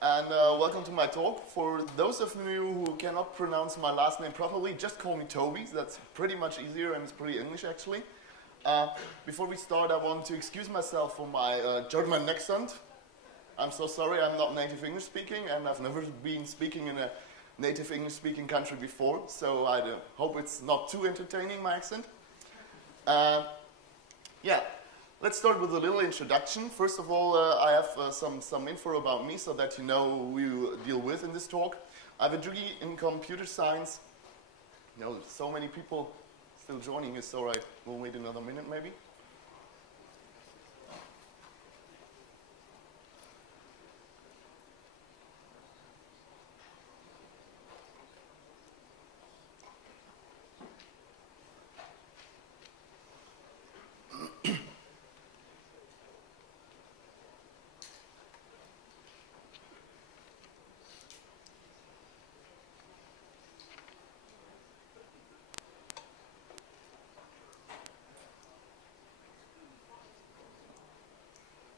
and welcome to my talk. For those of you who cannot pronounce my last name properly, just call me Toby. That's pretty much easier and it's pretty English actually. Before we start, I want to excuse myself for my German accent. I'm so sorry, I'm not native English speaking, and I've never been speaking in a native English speaking country before, so I hope it's not too entertaining, my accent. Yeah, let's start with a little introduction. First of all, I have some info about me so that you know who you deal with in this talk. I have a degree in computer science. No, so many people still joining us, so I will wait another minute maybe.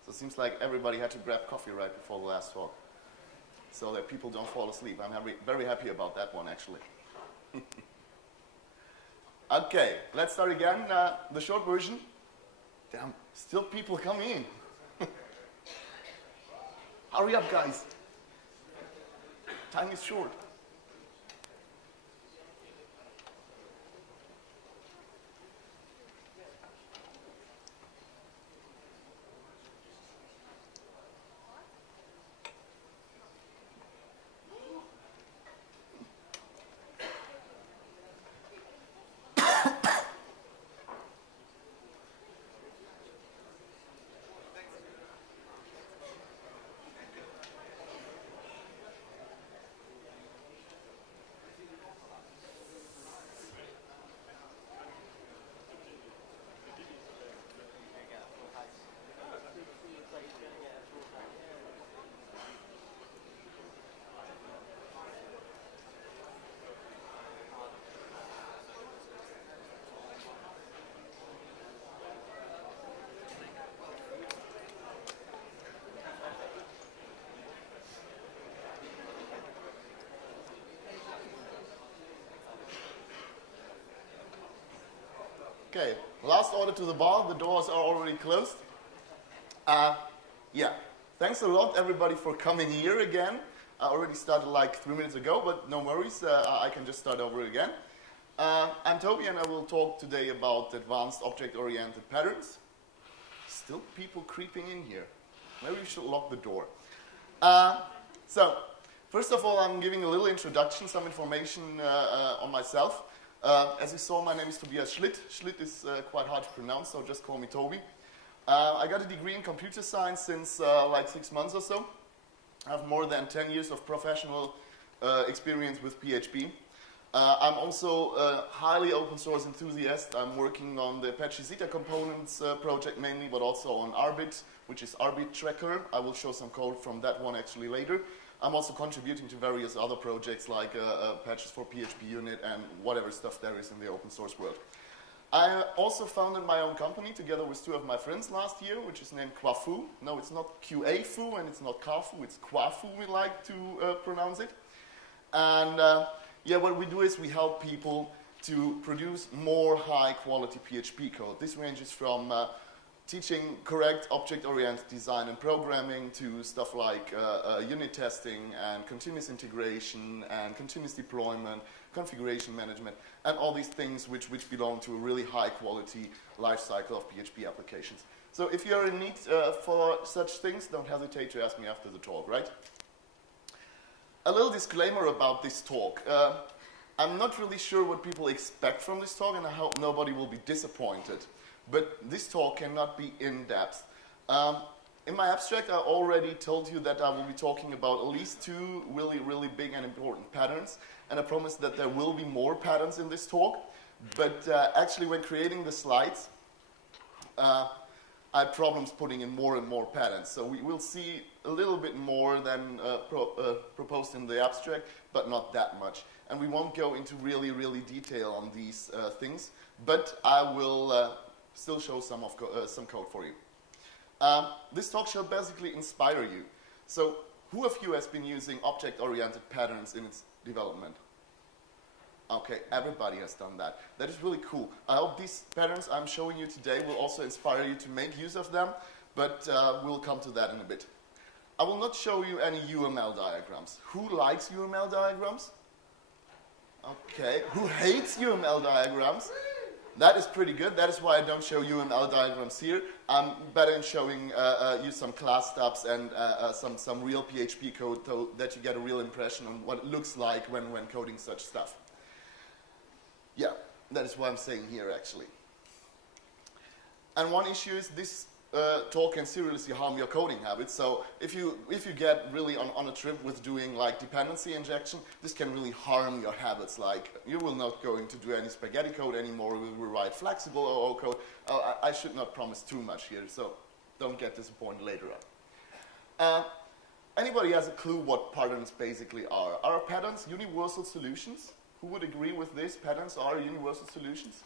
So it seems like everybody had to grab coffee right before the last talk, so that people don't fall asleep. I'm very happy about that one, actually. Okay, let's start again. The short version. Damn, still people coming in. Hurry up, guys. Time is short. Okay, last order to the bar. The doors are already closed. Yeah, thanks a lot everybody for coming here again. I already started like 3 minutes ago, but no worries, I can just start over again. I'm Toby and I will talk today about advanced object-oriented patterns. Still people creeping in here. Maybe we should lock the door. So, first of all, I'm giving a little introduction, some information on myself. As you saw, my name is Tobias Schlitt. Schlitt is quite hard to pronounce, so just call me Toby. I got a degree in computer science since like 6 months or so. I have more than 10 years of professional experience with PHP. I'm also a highly open source enthusiast. I'm working on the Apache Zeta Components project mainly, but also on Arbit, which is Arbit Tracker. I will show some code from that one actually later. I'm also contributing to various other projects like patches for PHP unit and whatever stuff there is in the open source world. I also founded my own company together with 2 of my friends last year, which is named Quafu. No, it's not QA-fu and it's not Kafu, it's Quafu we like to pronounce it. And yeah, what we do is we help people to produce more high quality PHP code. This ranges from teaching correct object-oriented design and programming to stuff like unit testing and continuous integration and continuous deployment, configuration management, and all these things which belong to a really high-quality life cycle of PHP applications. So if you're in need for such things, don't hesitate to ask me after the talk, right? A little disclaimer about this talk. I'm not really sure what people expect from this talk, and I hope nobody will be disappointed. But this talk cannot be in-depth. In my abstract, I already told you that I will be talking about at least 2 really, really big and important patterns. And I promise that there will be more patterns in this talk. But actually, when creating the slides, I had problems putting in more and more patterns. So we will see a little bit more than proposed in the abstract, but not that much. And we won't go into really, really detail on these things. But I will still show some code for you. This talk shall basically inspire you. So Who of you has been using object-oriented patterns in its development? Okay, everybody has done that. That is really cool. I hope these patterns I'm showing you today will also inspire you to make use of them, but we'll come to that in a bit. I will not show you any UML diagrams. Who likes UML diagrams? Okay, who hates UML diagrams? That is pretty good. That is why I don't show UML diagrams here. I'm better in showing you some class stubs and some real PHP code so that you get a real impression on what it looks like when coding such stuff. Yeah, that is what I'm saying here actually. And one issue is this talk can seriously harm your coding habits. So if you get really on a trip with doing like dependency injection, this can really harm your habits. Like you will not going to do any spaghetti code anymore. You will write flexible OO code. I should not promise too much here, so don't get disappointed later on. Anybody has a clue what patterns basically are? Are patterns universal solutions? Who would agree with this? Patterns are universal solutions?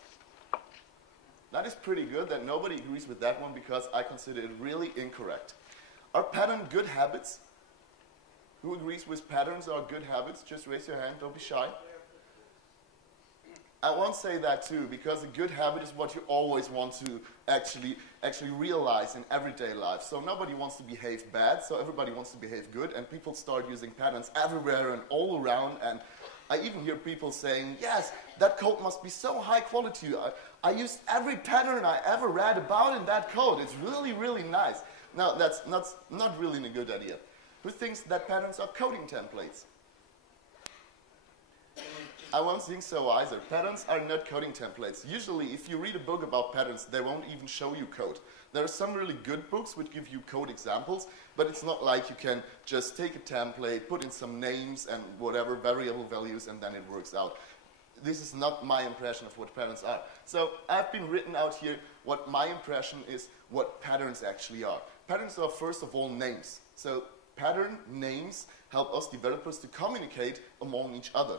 That is pretty good that nobody agrees with that one because I consider it really incorrect. Are patterns good habits? Who agrees with patterns are good habits? Just raise your hand, don't be shy. I won't say that too because a good habit is what you always want to actually realize in everyday life. So nobody wants to behave bad, so everybody wants to behave good, and people start using patterns everywhere and all around, and I even hear people saying, yes, that code must be so high quality. I used every pattern I ever read about in that code. It's really, really nice. No, that's not really a good idea. Who thinks that patterns are coding templates? I won't think so either. Patterns are not coding templates. Usually, if you read a book about patterns, they won't even show you code. There are some really good books which give you code examples, but it's not like you can just take a template, put in some names and whatever variable values, and then it works out. This is not my impression of what patterns are. So I've been written out here what my impression is what patterns actually are. Patterns are first of all names. So pattern names help us developers to communicate among each other.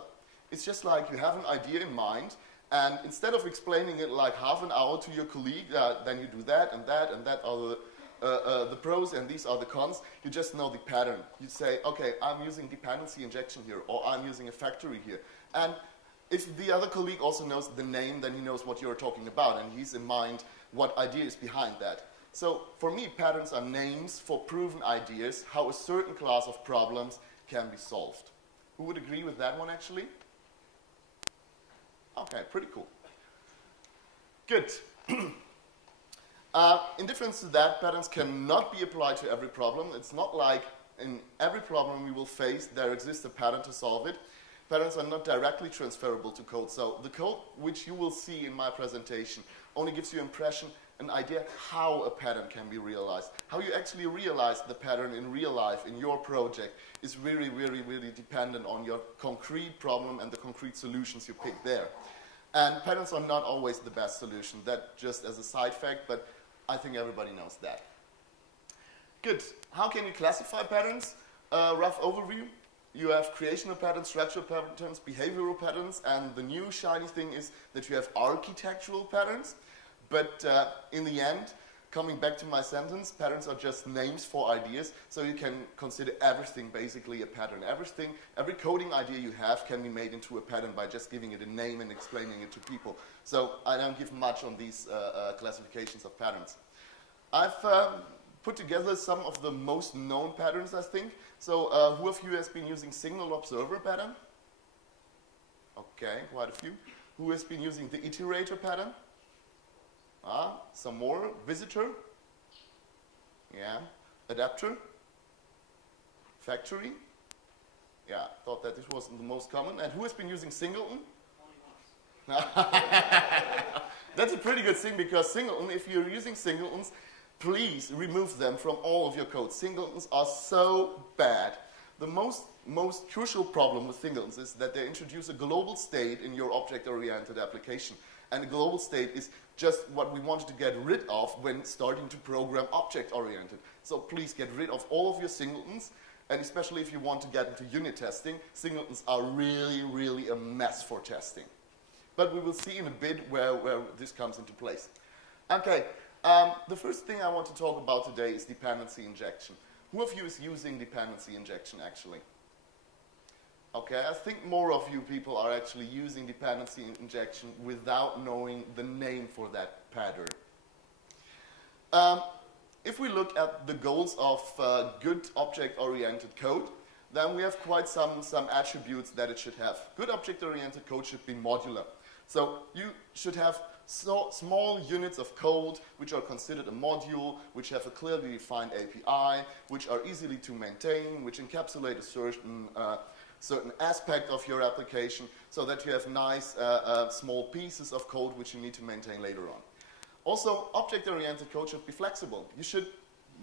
It's just like you have an idea in mind, and instead of explaining it like half an hour to your colleague, then you do that and that and that are the pros and these are the cons, you just know the pattern. You say, okay, I'm using dependency injection here, or I'm using a factory here. And if the other colleague also knows the name, then he knows what you're talking about, and he's in mind what idea is behind that. So for me, patterns are names for proven ideas, how a certain class of problems can be solved. Who would agree with that one, actually? Okay, pretty cool. Good. In difference to that, patterns cannot be applied to every problem. It's not like in every problem we will face, there exists a pattern to solve it. Patterns are not directly transferable to code. So the code which you will see in my presentation only gives you an idea how a pattern can be realized. How you actually realize the pattern in real life, in your project, is really, really, really dependent on your concrete problem and the concrete solutions you pick there. And patterns are not always the best solution. That just as a side fact, but I think everybody knows that. Good. How can you classify patterns? Rough overview. You have creational patterns, structural patterns, behavioral patterns, and the new shiny thing is that you have architectural patterns. But in the end, coming back to my sentence, patterns are just names for ideas, so you can consider everything basically a pattern. Every coding idea you have can be made into a pattern by just giving it a name and explaining it to people. So I don't give much on these classifications of patterns. I've put together some of the most known patterns, I think. So who of you has been using signal observer pattern? Okay, quite a few. Who has been using the iterator pattern? Some more. Visitor. Yeah. Adapter. Factory. Yeah, thought that this wasn't the most common. And who has been using Singleton? Only once. That's a pretty good thing because Singleton, if you're using Singletons, please remove them from all of your code. Singletons are so bad. The most crucial problem with Singletons is that they introduce a global state in your object-oriented application. And a global state is just what we wanted to get rid of when starting to program object-oriented. So please get rid of all of your singletons, and especially if you want to get into unit testing, singletons are really, really a mess for testing. But we will see in a bit where this comes into place. Okay, the first thing I want to talk about today is dependency injection. Who of you is using dependency injection actually? Okay, I think more of you people are actually using dependency injection without knowing the name for that pattern. If we look at the goals of good object-oriented code, then we have quite some attributes that it should have. Good object-oriented code should be modular. So you should have small units of code which are considered a module, which have a clearly defined API, which are easily to maintain, which encapsulate a certain aspect of your application, so that you have nice small pieces of code which you need to maintain later on. Also, object-oriented code should be flexible. You should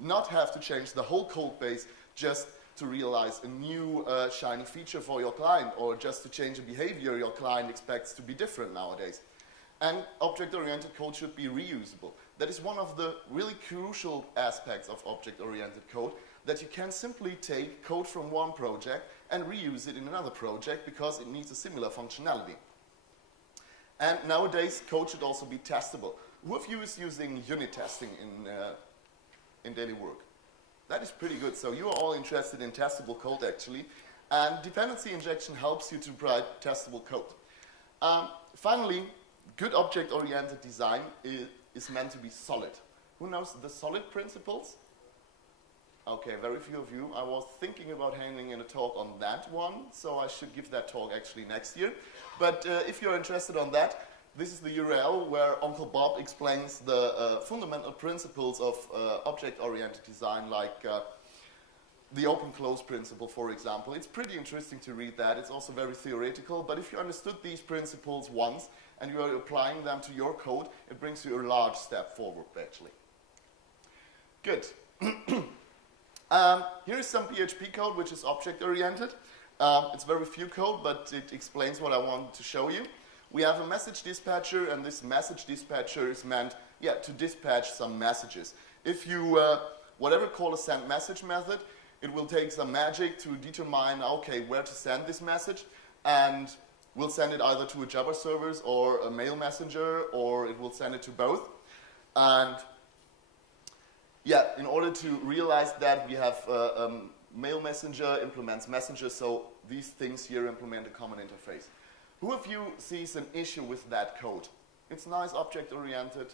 not have to change the whole code base just to realize a new shiny feature for your client, or just to change a behavior your client expects to be different nowadays. And object-oriented code should be reusable. That is one of the really crucial aspects of object-oriented code, that you can simply take code from one project and reuse it in another project because it needs a similar functionality. And nowadays, code should also be testable. Who of you is using unit testing in daily work? That is pretty good. So you are all interested in testable code actually. And dependency injection helps you to provide testable code. Finally, good object-oriented design is meant to be solid. Who knows the solid principles? Okay, very few of you. I was thinking about handing in a talk on that one, so I should give that talk actually next year. But if you're interested on that, this is the URL where Uncle Bob explains the fundamental principles of object-oriented design, like the open-close principle, for example. It's pretty interesting to read that. It's also very theoretical, but if you understood these principles once and you are applying them to your code, it brings you a large step forward, actually. Good. Here is some PHP code which is object-oriented. It's very few code, but it explains what I wanted to show you. We have a message dispatcher, and this message dispatcher is meant, to dispatch some messages. If you, whatever call a send message method, it will take some magic to determine, okay, where to send this message, and we'll send it either to a Jabber service or a mail messenger, or it will send it to both. And in order to realize that, we have mail messenger implements messenger, so these things here implement a common interface. Who of you sees an issue with that code? It's nice, object-oriented.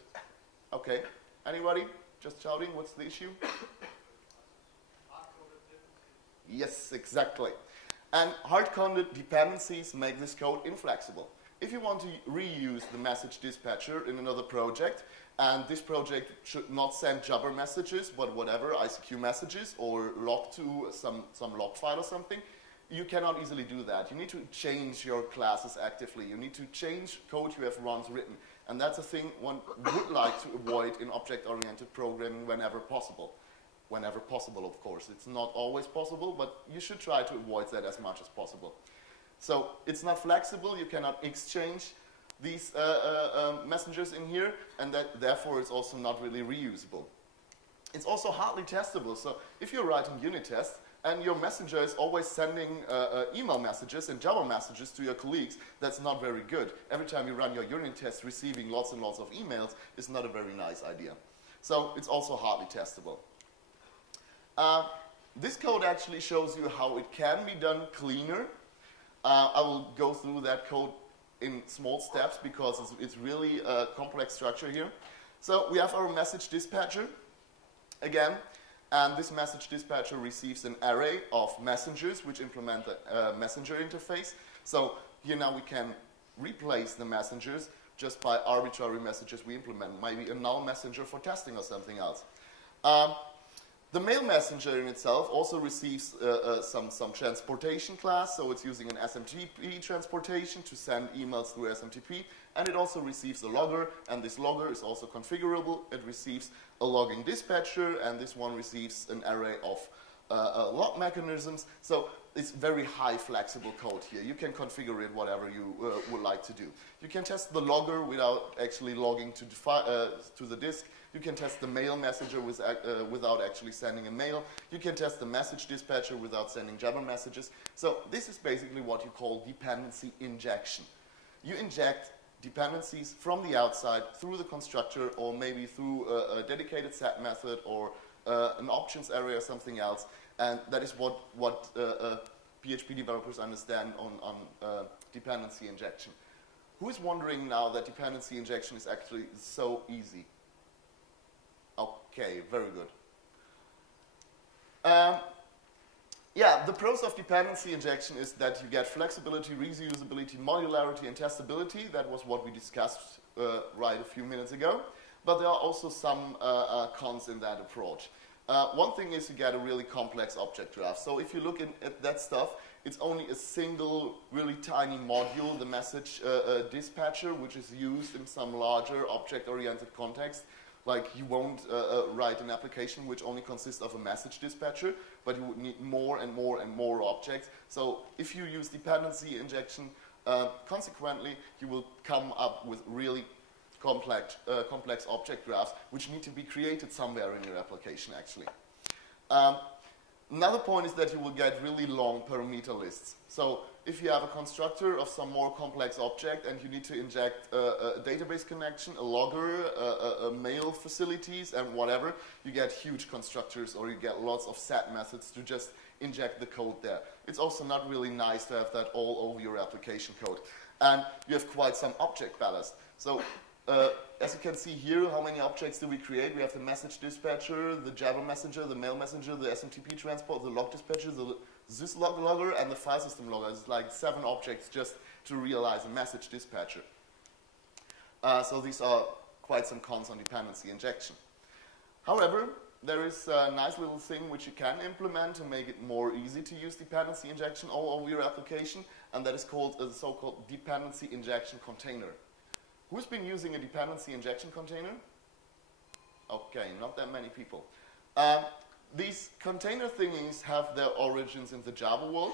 Okay, anybody? Just shouting, what's the issue? Yes, exactly. And hard-coded dependencies make this code inflexible. If you want to reuse the message dispatcher in another project, and this project should not send Jabber messages, but whatever, ICQ messages, or log to some log file or something, you cannot easily do that. You need to change your classes actively. You need to change code you have once written. And that's a thing one would like to avoid in object-oriented programming whenever possible. Whenever possible, of course. It's not always possible, but you should try to avoid that as much as possible. So it's not flexible. You cannot exchange these messengers in here, and therefore it's also not really reusable. It's also hardly testable. So if you're writing unit tests, and your messenger is always sending email messages and Jabber messages to your colleagues, that's not very good. Every time you run your unit test, receiving lots and lots of emails is not a very nice idea. So it's also hardly testable. This code actually shows you how it can be done cleaner. I will go through that code in small steps because it's really a complex structure here. So we have our message dispatcher again. And this message dispatcher receives an array of messengers which implement a messenger interface. So here now we can replace the messengers just by arbitrary messages we implement, maybe a null messenger for testing or something else. The mail messenger in itself also receives some transportation class, so it's using an SMTP transportation to send emails through SMTP, and it also receives a logger, and this logger is also configurable. It receives a logging dispatcher, and this one receives an array of log mechanisms, so it's very high flexible code here. You can configure it whatever you would like to do. You can test the logger without actually logging to the disk. You can test the mail messenger without actually sending a mail. You can test the message dispatcher without sending Jabber messages. So this is basically what you call dependency injection. You inject dependencies from the outside through the constructor, or maybe through a dedicated set method, or an options area or something else, and that is what PHP developers understand on dependency injection. Who is wondering now that dependency injection is actually so easy? Okay, very good. Yeah, the pros of dependency injection is that you get flexibility, reusability, modularity, and testability. That was what we discussed right a few minutes ago. But there are also some cons in that approach. One thing is you get a really complex object graph. So if you look at that stuff, it's only a single, really tiny module, the message dispatcher, which is used in some larger object-oriented context. Like you won't write an application which only consists of a message dispatcher, but you would need more and more and more objects. So if you use dependency injection, consequently, you will come up with really complex object graphs, which need to be created somewhere in your application, actually. Another point is that you will get really long parameter lists. So if you have a constructor of some more complex object and you need to inject a database connection, a logger, a mail facilities, and whatever, you get huge constructors or you get lots of set methods to just inject the code there. It's also not really nice to have that all over your application code. And you have quite some object ballast. So as you can see here, how many objects do we create? We have the message dispatcher, the Java messenger, the mail messenger, the SMTP transport, the log dispatcher, the syslog logger, and the file system logger. It's like 7 objects just to realize a message dispatcher. So these are quite some cons on dependency injection. However, there is a nice little thing which you can implement to make it more easy to use dependency injection all over your application, and that is called the so-called dependency injection container. Who's been using a dependency injection container? Okay, not that many people. These container thingies have their origins in the Java world.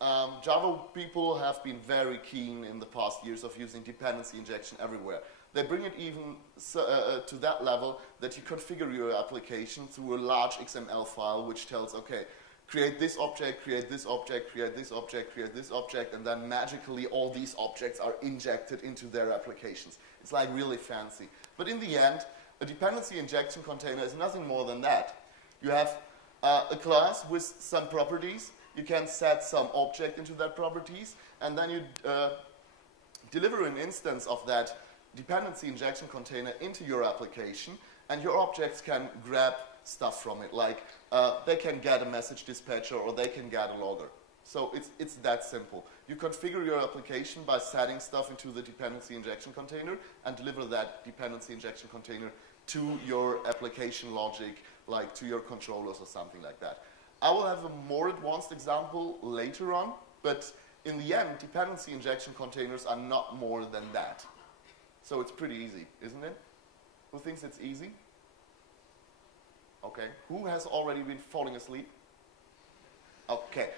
Java people have been very keen in the past years of using dependency injection everywhere. They bring it even to that level that you configure your application through a large XML file which tells, okay, create this object, create this object, create this object, create this object, and then magically all these objects are injected into their applications. It's like really fancy. But in the end, a dependency injection container is nothing more than that. You have a class with some properties, you can set some object into that properties, and then you deliver an instance of that dependency injection container into your application, and your objects can grab stuff from it, like they can get a message dispatcher or they can get a logger. So it's that simple. You configure your application by setting stuff into the dependency injection container and deliver that dependency injection container to your application logic, like to your controllers or something like that. I will have a more advanced example later on, but in the end, dependency injection containers are not more than that. So it's pretty easy, isn't it? Who thinks it's easy? Okay. Who has already been falling asleep? Okay.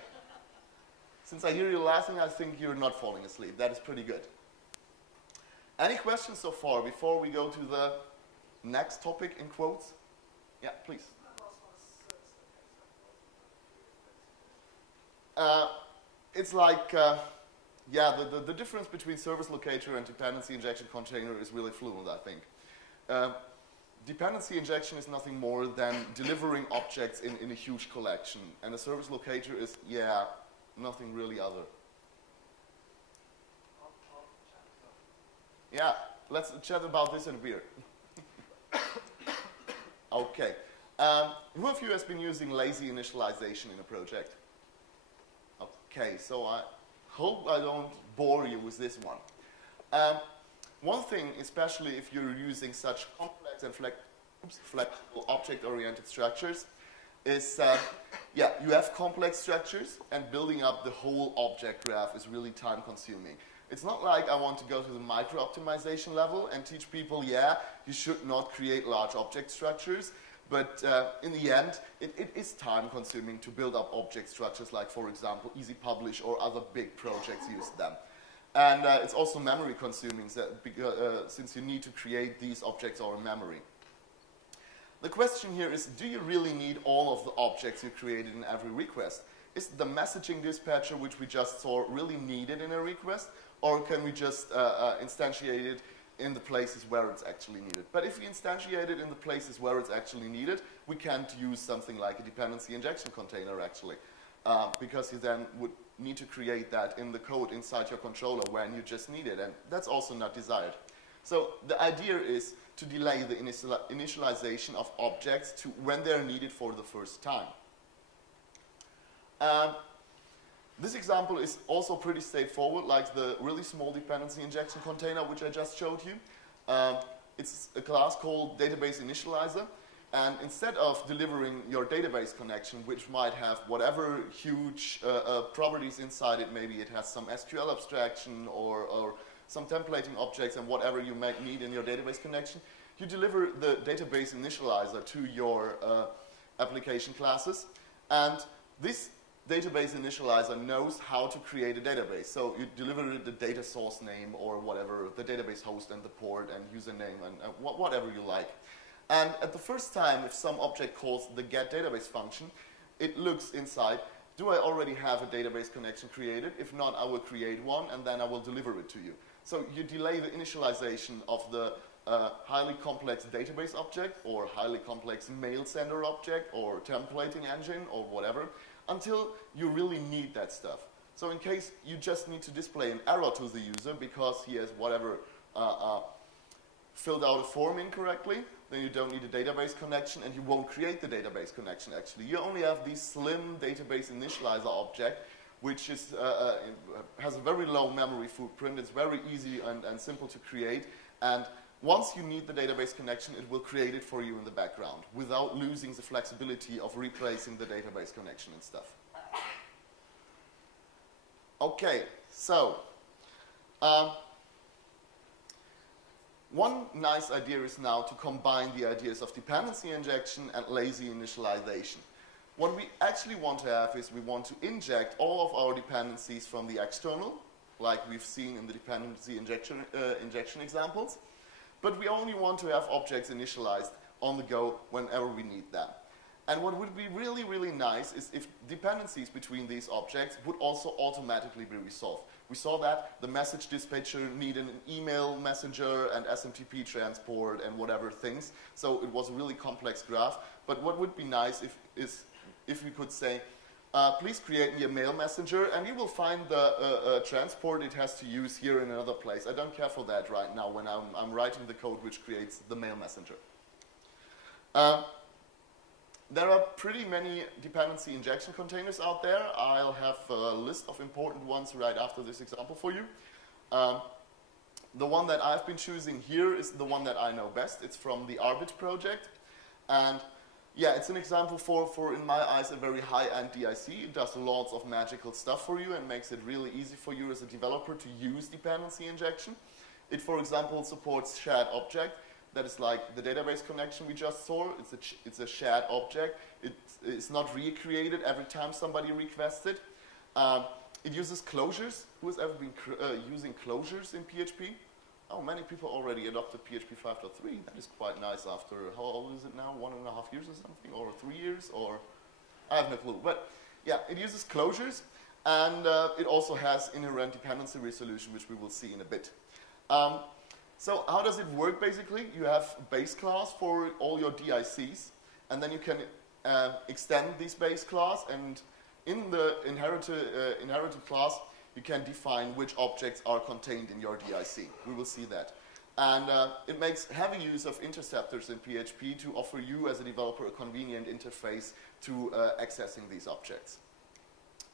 Since I hear you laughing, I think you're not falling asleep. That is pretty good. Any questions so far before we go to the next topic in quotes? Yeah, please. It's like, yeah, the difference between service locator and dependency injection container is really fluent, I think. Dependency injection is nothing more than delivering objects in a huge collection, and a service locator is, yeah, nothing really other. Yeah, let's chat about this in a beer. Okay. Who of you has been using lazy initialization in a project? Okay, so I hope I don't bore you with this one. One thing, especially if you're using such complex and flexible object-oriented structures, is, yeah, you have complex structures, and building up the whole object graph is really time-consuming. It's not like I want to go to the micro-optimization level and teach people, yeah, you should not create large object structures, but in the end, it is time-consuming to build up object structures like, for example, Easy Publish or other big projects use them. And it's also memory-consuming since you need to create these objects all in memory. The question here is, do you really need all of the objects you created in every request? Is the messaging dispatcher, which we just saw, really needed in a request? Or can we just instantiate it in the places where it's actually needed. But if we instantiate it in the places where it's actually needed, we can't use something like a dependency injection container actually, because you then would need to create that in the code inside your controller when you just need it, and that's also not desired. So the idea is to delay the initialization of objects to when they're needed for the first time. This example is also pretty straightforward, like the really small dependency injection container which I just showed you. It's a class called database initializer, and instead of delivering your database connection, which might have whatever huge properties inside it, maybe it has some SQL abstraction or some templating objects and whatever you might need in your database connection, you deliver the database initializer to your application classes, and this database initializer knows how to create a database. So you deliver the data source name or whatever, the database host and the port and username and whatever you like. And at the first time, if some object calls the getDatabase function, it looks inside, do I already have a database connection created? If not, I will create one and then I will deliver it to you. So you delay the initialization of the highly complex database object or highly complex mail sender object or templating engine or whatever, until you really need that stuff. So in case you just need to display an error to the user because he has whatever filled out a form incorrectly, then you don't need a database connection and you won't create the database connection actually. You only have this slim database initializer object which is, has a very low memory footprint. It's very easy and simple to create, and once you need the database connection, it will create it for you in the background without losing the flexibility of replacing the database connection and stuff. Okay, so one nice idea is now to combine the ideas of dependency injection and lazy initialization. What we actually want to have is we want to inject all of our dependencies from the external, like we've seen in the dependency injection examples. But we only want to have objects initialized on the go whenever we need them. And what would be really, really nice is if dependencies between these objects would also automatically be resolved. We saw that the message dispatcher needed an email messenger and SMTP transport and whatever things. So it was a really complex graph. But what would be nice if we could say, please create me a mail messenger, and you will find the transport it has to use here in another place. I don't care for that right now when I'm writing the code which creates the mail messenger. There are pretty many dependency injection containers out there. I'll have a list of important ones right after this example for you. The one that I've been choosing here is the one that I know best. It's from the Arbit project. And yeah, it's an example for, in my eyes, a very high-end DIC. It does lots of magical stuff for you and makes it really easy for you as a developer to use dependency injection. It, for example, supports shared object. That is like the database connection we just saw. It's a shared object. It's not recreated every time somebody requests it. It uses closures. Who has ever been using closures in PHP? Oh, many people already adopted PHP 5.3. That is quite nice after, how old is it now? 1.5 years or something? Or 3 years? Or I have no clue. But yeah, it uses closures. And it also has inherent dependency resolution, which we will see in a bit. So how does it work basically? You have a base class for all your DICs. And then you can extend this base class. And in the inherited class, you can define which objects are contained in your DIC. We will see that. And it makes heavy use of interceptors in PHP to offer you as a developer a convenient interface to accessing these objects.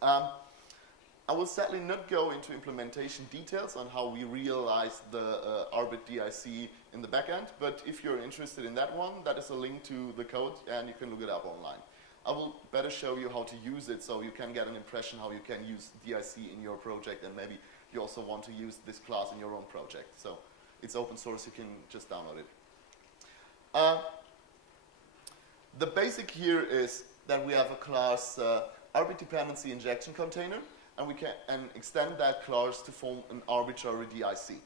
I will sadly not go into implementation details on how we realize the Arbit DIC in the backend, but if you're interested in that one, that is a link to the code and you can look it up online. I will better show you how to use it so you can get an impression how you can use DIC in your project, and maybe you also want to use this class in your own project. So it's open source, you can just download it. The basic here is that we have a class Arbit dependency injection container, and we can extend that class to form an arbitrary DIC.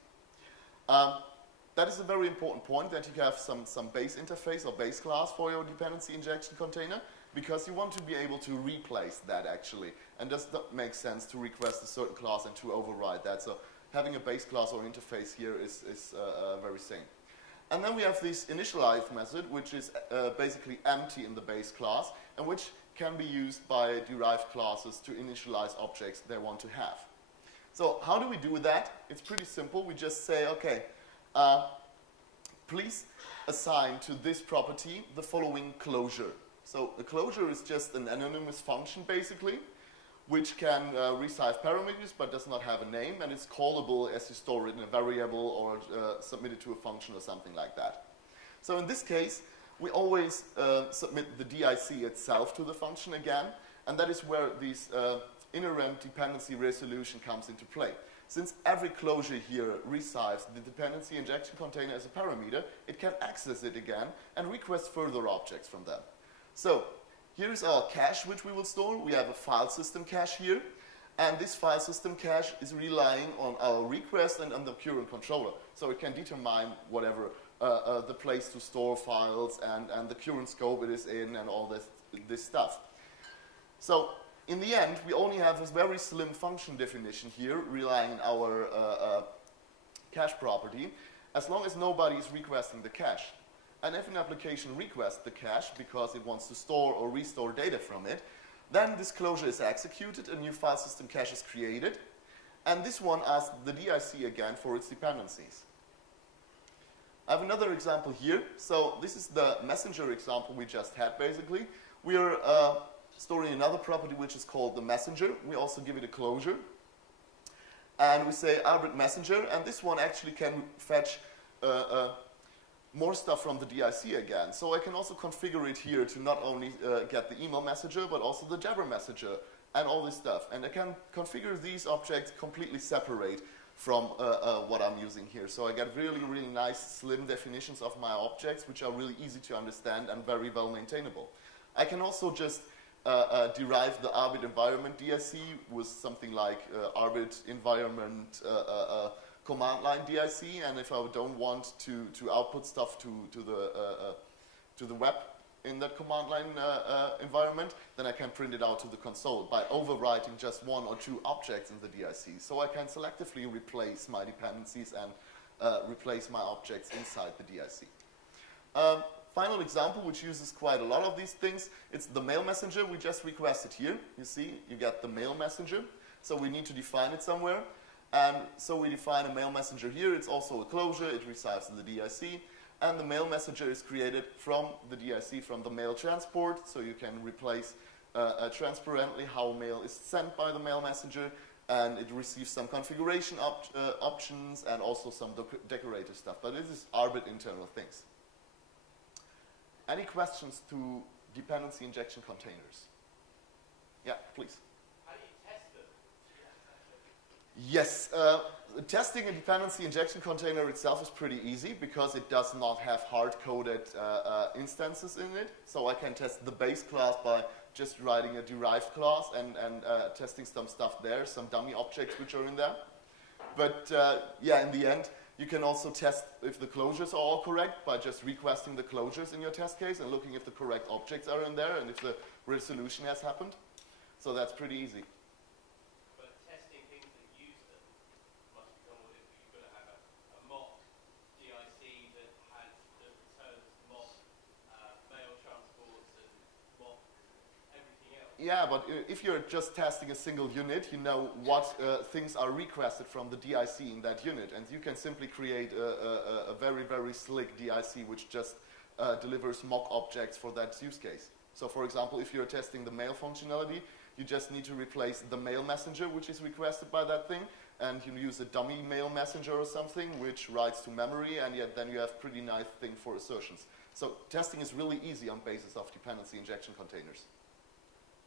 That is a very important point, that you have some base interface or base class for your dependency injection container, because you want to be able to replace that actually. And does not make sense to request a certain class and to override that. So having a base class or interface here is very same. And then we have this initialize method, which is basically empty in the base class, and which can be used by derived classes to initialize objects they want to have. So how do we do that? It's pretty simple. We just say, okay, please assign to this property the following closure. So a closure is just an anonymous function, basically, which can resize parameters but does not have a name, and it's callable as you store it in a variable or submit it to a function or something like that. So in this case, we always submit the DIC itself to the function again, and that is where this inherent dependency resolution comes into play. Since every closure here resize the dependency injection container as a parameter, it can access it again and request further objects from them. So here's our cache which we will store. We have a file system cache here, and this file system cache is relying on our request and on the current controller. So it can determine whatever the place to store files and the current scope it is in and all this stuff. So in the end, we only have this very slim function definition here relying on our cache property, as long as nobody is requesting the cache. And if an application requests the cache because it wants to store or restore data from it, then this closure is executed, a new file system cache is created, and this one asks the DIC again for its dependencies. I have another example here. So this is the messenger example we just had, basically. We are storing another property which is called the messenger. We also give it a closure. And we say Albert messenger, and this one actually can fetch more stuff from the DIC again. So I can also configure it here to not only get the email messenger, but also the Jabber messenger and all this stuff. And I can configure these objects completely separate from what I'm using here. So I get really, really nice, slim definitions of my objects, which are really easy to understand and very well maintainable. I can also just derive the Arbit environment DIC with something like Arbit environment command line DIC, and if I don't want to output stuff to the web in that command line environment, then I can print it out to the console by overwriting just one or two objects in the DIC. So I can selectively replace my dependencies and replace my objects inside the DIC. Final example, which uses quite a lot of these things, it's the mail messenger we just requested here. You see, you get the mail messenger. So we need to define it somewhere. And so we define a mail messenger here. It's also a closure. It resides in the DIC. And the mail messenger is created from the DIC, from the mail transport. So you can replace transparently how mail is sent by the mail messenger. And it receives some configuration options and also some decorator stuff. But this is Arbit internal things. Any questions to dependency injection containers? Yeah, please. How do you test them? Yes, testing a dependency injection container itself is pretty easy because it does not have hard-coded instances in it. So I can test the base class by just writing a derived class and testing some stuff there, some dummy objects which are in there. But yeah, in the end, you can also test if the closures are all correct by just requesting the closures in your test case and looking if the correct objects are in there and if the resolution has happened. So that's pretty easy. But testing things that use them must be done with it. You've got to have a mock DIC that returns mock mail transports and mock everything else. Yeah, but if you're just testing a single unit, you know what things are requested from the DIC in that unit, and you can simply create a very, very slick DIC which just delivers mock objects for that use case. So for example, if you're testing the mail functionality, you just need to replace the mail messenger which is requested by that thing, and you use a dummy mail messenger or something which writes to memory, and yet then you have pretty nice thing for assertions. So testing is really easy on basis of dependency injection containers.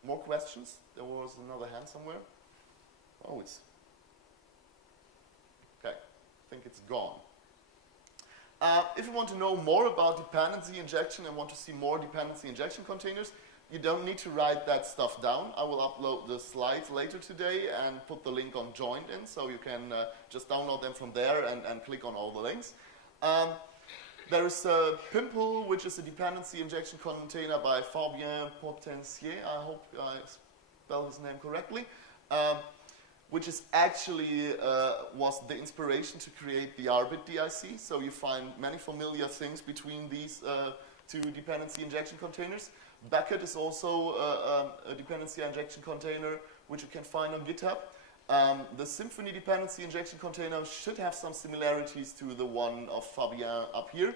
More questions? There was another hand somewhere. Oh, it's... Okay, I think it's gone. If you want to know more about dependency injection and want to see more dependency injection containers, you don't need to write that stuff down. I will upload the slides later today and put the link on Joined in, so you can just download them from there and click on all the links. There is Pimple, which is a dependency injection container by Fabien Potencier. I hope I spell his name correctly. which is actually was the inspiration to create the Arbit DIC. So you find many familiar things between these two dependency injection containers. Bucket is also a dependency injection container, which you can find on GitHub. The Symfony dependency injection container should have some similarities to the one of Fabien up here.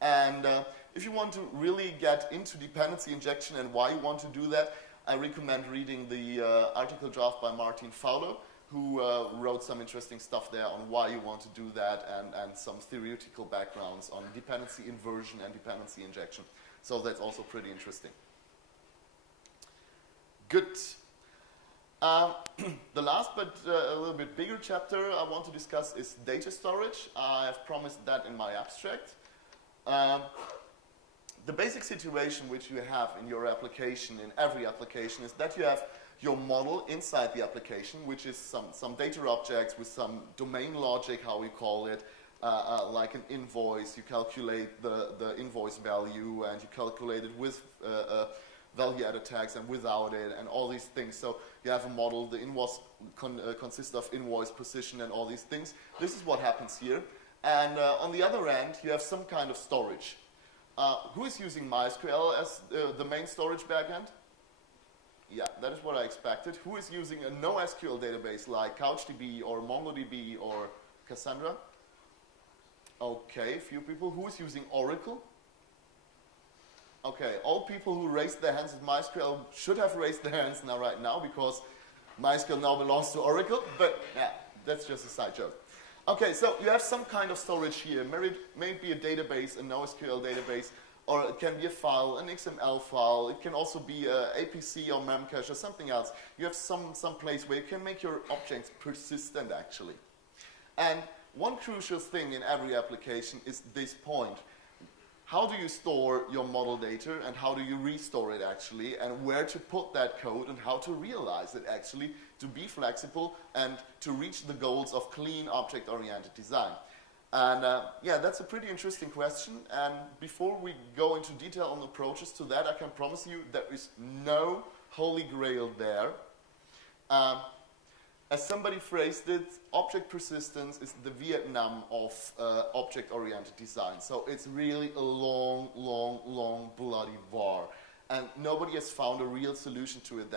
And if you want to really get into dependency injection and why you want to do that, I recommend reading the article draft by Martin Fowler, who wrote some interesting stuff there on why you want to do that and some theoretical backgrounds on dependency inversion and dependency injection. So that's also pretty interesting. Good. The last but a little bit bigger chapter I want to discuss is data storage. I have promised that in my abstract. The basic situation which you have in your application, in every application, is that you have your model inside the application, which is some data objects with some domain logic, how we call it, like an invoice. You calculate the invoice value and you calculate it with value added tags and without it and all these things. So you have a model, the invoice consists of invoice position and all these things. This is what happens here. And on the other end, you have some kind of storage. Who is using MySQL as the main storage backend? Yeah, that is what I expected. Who is using a NoSQL database like CouchDB or MongoDB or Cassandra? Okay, few people. Who is using Oracle? Okay, all people who raised their hands at MySQL should have raised their hands now, right now, because MySQL now belongs to Oracle. But yeah, that's just a side joke. Okay, so you have some kind of storage here. Maybe a database, a NoSQL database, or it can be a file, an XML file. It can also be a APC or Memcache or something else. You have some place where you can make your objects persistent, actually. And one crucial thing in every application is this point. How do you store your model data and how do you restore it actually, and where to put that code and how to realize it actually to be flexible and to reach the goals of clean object-oriented design. And yeah, that's a pretty interesting question. And before we go into detail on approaches to that, I can promise you there is no holy grail there. As somebody phrased it, object persistence is the Vietnam of object-oriented design. So it's really a long, long, long bloody war. And nobody has found a real solution to it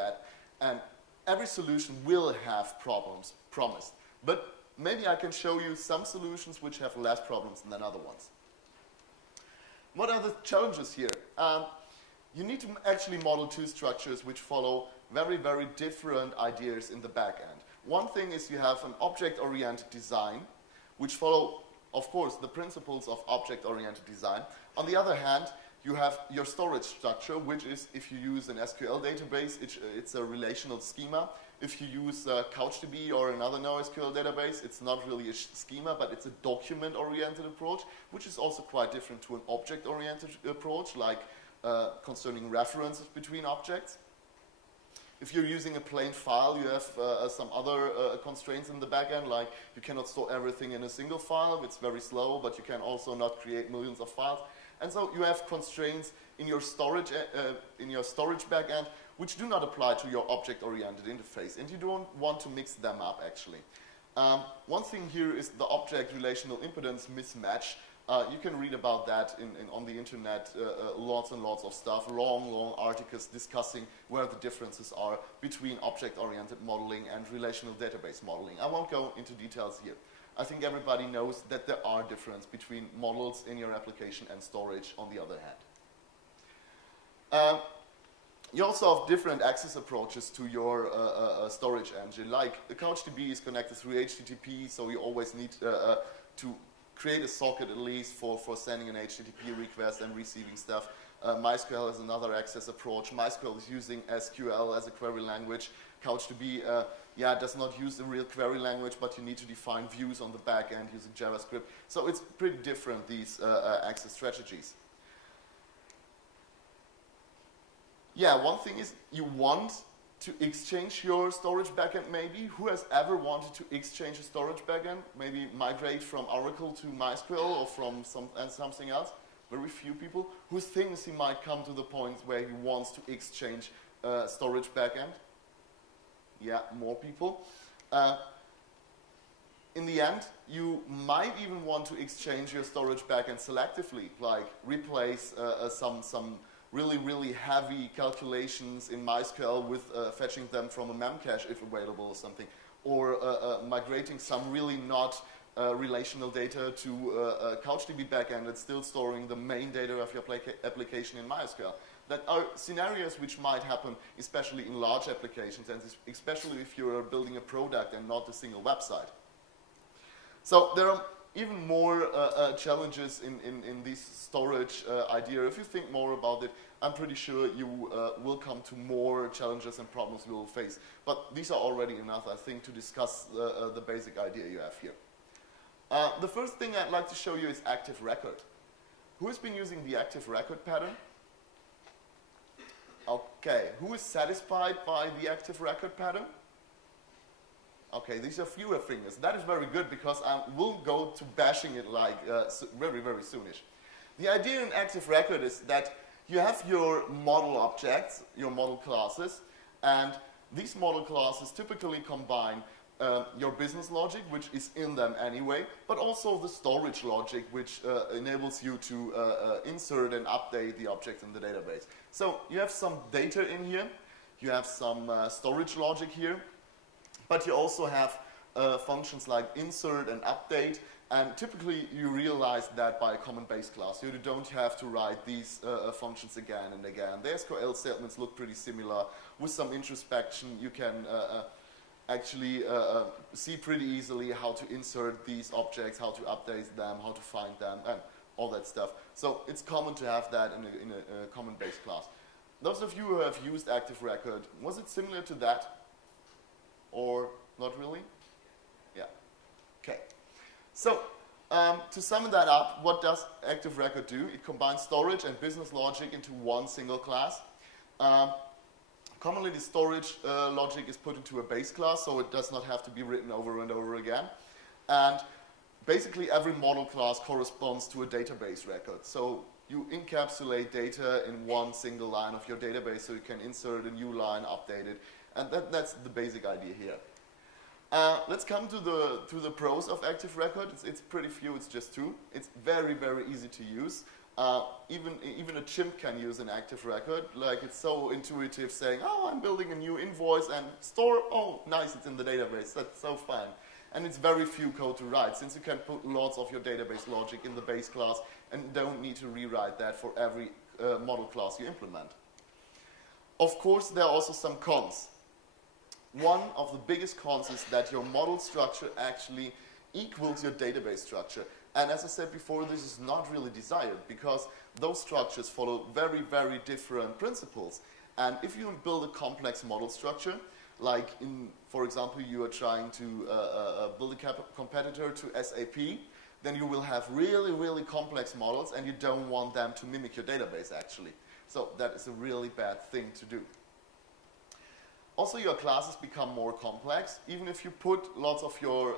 and every solution will have problems, promised. But maybe I can show you some solutions which have less problems than other ones. What are the challenges here? You need to actually model two structures which follow very, very different ideas in the back end. One thing is you have an object-oriented design, which follow, of course, the principles of object-oriented design. On the other hand, you have your storage structure, which is, if you use an SQL database, it's a relational schema. If you use CouchDB or another NoSQL database, it's not really a schema, but it's a document-oriented approach, which is also quite different to an object-oriented approach, like concerning references between objects. If you're using a plain file, you have some other constraints in the backend, like you cannot store everything in a single file. It's very slow, but you can also not create millions of files. And so you have constraints in your storage backend, which do not apply to your object-oriented interface, and you don't want to mix them up, actually. One thing here is the object relational impedance mismatch. You can read about that on the internet, lots and lots of stuff, long articles discussing where the differences are between object-oriented modeling and relational database modeling. I won't go into details here. I think everybody knows that there are differences between models in your application and storage on the other hand. You also have different access approaches to your storage engine. Like the CouchDB is connected through HTTP, so you always need to create a socket at least for sending an HTTP request and receiving stuff. MySQL is another access approach. MySQL is using SQL as a query language. CouchDB does not use the real query language, but you need to define views on the back end using JavaScript. So it's pretty different, these access strategies. Yeah, one thing is you want to exchange your storage backend maybe. Who has ever wanted to exchange a storage backend? Maybe migrate from Oracle to MySQL or from something else? Very few people. Who thinks he might come to the point where he wants to exchange storage backend? Yeah, more people. In the end, you might even want to exchange your storage backend selectively, like replace some really heavy calculations in Mysql with fetching them from a memcache if available or something, or migrating some really not relational data to a CouchDB backend that's still storing the main data of your application in Mysql. That are scenarios which might happen, especially in large applications, and especially if you're building a product and not a single website. So there are even more challenges in this storage idea. If you think more about it, I'm pretty sure you will come to more challenges and problems you will face. But these are already enough, I think, to discuss the basic idea you have here. The first thing I'd like to show you is active record. Who has been using the active record pattern? Okay, who is satisfied by the active record pattern? Okay, these are fewer fingers. That is very good because I will go to bashing it like very soonish. The idea in active record is that you have your model objects, your model classes, and these model classes typically combine your business logic, which is in them anyway, but also the storage logic, which enables you to insert and update the objects in the database. So you have some data in here, you have some storage logic here, but you also have functions like insert and update, and typically you realize that by a common base class. You don't have to write these functions again and again. The SQL statements look pretty similar. With some introspection, you can actually see pretty easily how to insert these objects, how to update them, how to find them, and all that stuff. So it's common to have that in a common base class. Those of you who have used active record, was it similar to that? Or not really? Yeah. Okay. So to sum that up, what does active record do? It combines storage and business logic into one single class. Commonly, the storage logic is put into a base class, so it does not have to be written over and over again. And basically, every model class corresponds to a database record. So you encapsulate data in one single line of your database, so you can insert a new line, update it, and that's the basic idea here. Let's come to the pros of active record. It's pretty few. It's just two. It's very easy to use. Even a chimp can use an active record. Like, it's so intuitive, saying, "Oh, I'm building a new invoice and store. Oh, nice, it's in the database. That's so fun." And it's very few code to write, since you can put lots of your database logic in the base class and don't need to rewrite that for every model class you implement. Of course, there are also some cons. One of the biggest cons is that your model structure actually equals your database structure. And as I said before, this is not really desired, because those structures follow very different principles. And if you build a complex model structure, like for example, you are trying to build a competitor to SAP, then you will have really complex models, and you don't want them to mimic your database, actually. So that is a really bad thing to do. Also, your classes become more complex. Even if you put lots of your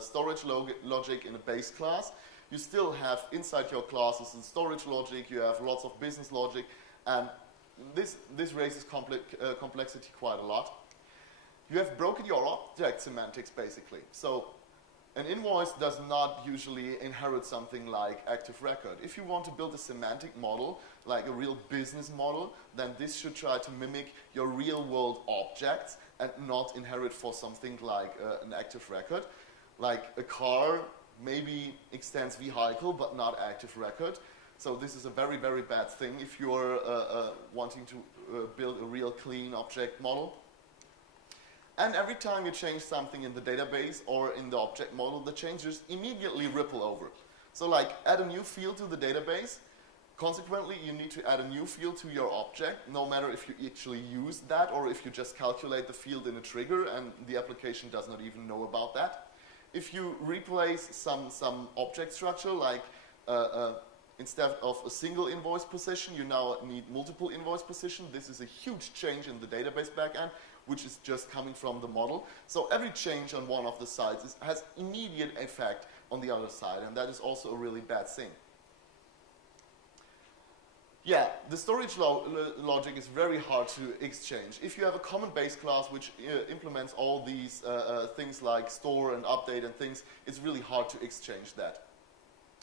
storage logic in a base class, you still have inside your classes and storage logic, you have lots of business logic, and this raises complexity quite a lot. You have broken your object semantics, basically. So an invoice does not usually inherit something like active record. If you want to build a semantic model, like a real business model, then this should try to mimic your real-world objects and not inherit for something like an active record. Like a car maybe extends vehicle, but not active record. So this is a very bad thing if you're wanting to build a real clean object model. And every time you change something in the database or in the object model, the changes immediately ripple over. So like, add a new field to the database. Consequently, you need to add a new field to your object, no matter if you actually use that or if you just calculate the field in a trigger and the application does not even know about that. If you replace some object structure, like instead of a single invoice position, you now need multiple invoice position. This is a huge change in the database backend, which is just coming from the model. So every change on one of the sides has immediate effect on the other side, and that is also a really bad thing. Yeah, the storage logic is very hard to exchange. If you have a common base class which implements all these things like store and update and things, it's really hard to exchange that,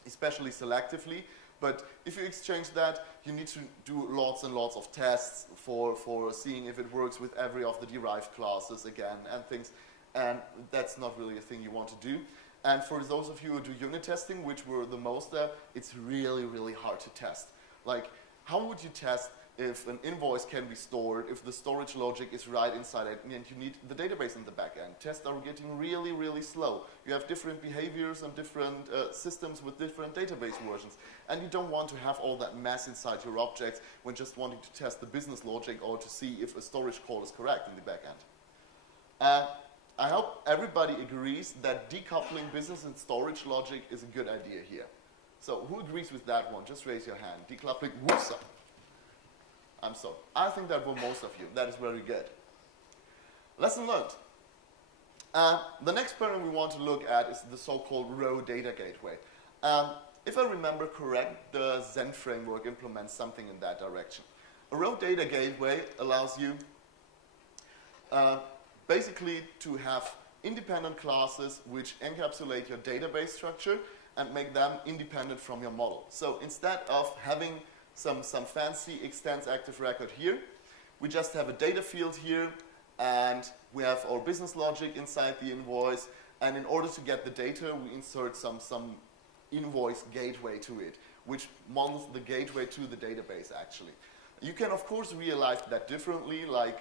especially selectively. But if you exchange that, you need to do lots and lots of tests for seeing if it works with every of the derived classes again and things. And that's not really a thing you want to do. And for those of you who do unit testing, which were the most there, it's really, really hard to test. Like, how would you test if an invoice can be stored, if the storage logic is right inside it, and you need the database in the back end? Tests are getting really, really slow. You have different behaviors and different systems with different database versions. And you don't want to have all that mess inside your objects when just wanting to test the business logic or to see if a storage call is correct in the back end. I hope everybody agrees that decoupling business and storage logic is a good idea here. So who agrees with that one? Just raise your hand. Decoupling, whoops. I'm sorry. I think that were most of you. That is very good. Lesson learned. The next pattern we want to look at is the so-called row data gateway. If I remember correct, the Zen framework implements something in that direction. A row data gateway allows you basically to have independent classes which encapsulate your database structure and make them independent from your model. So instead of having some fancy extends active record here, we just have a data field here, and we have our business logic inside the invoice, and in order to get the data, we insert some invoice gateway to it, which models the gateway to the database actually. You can of course realize that differently, like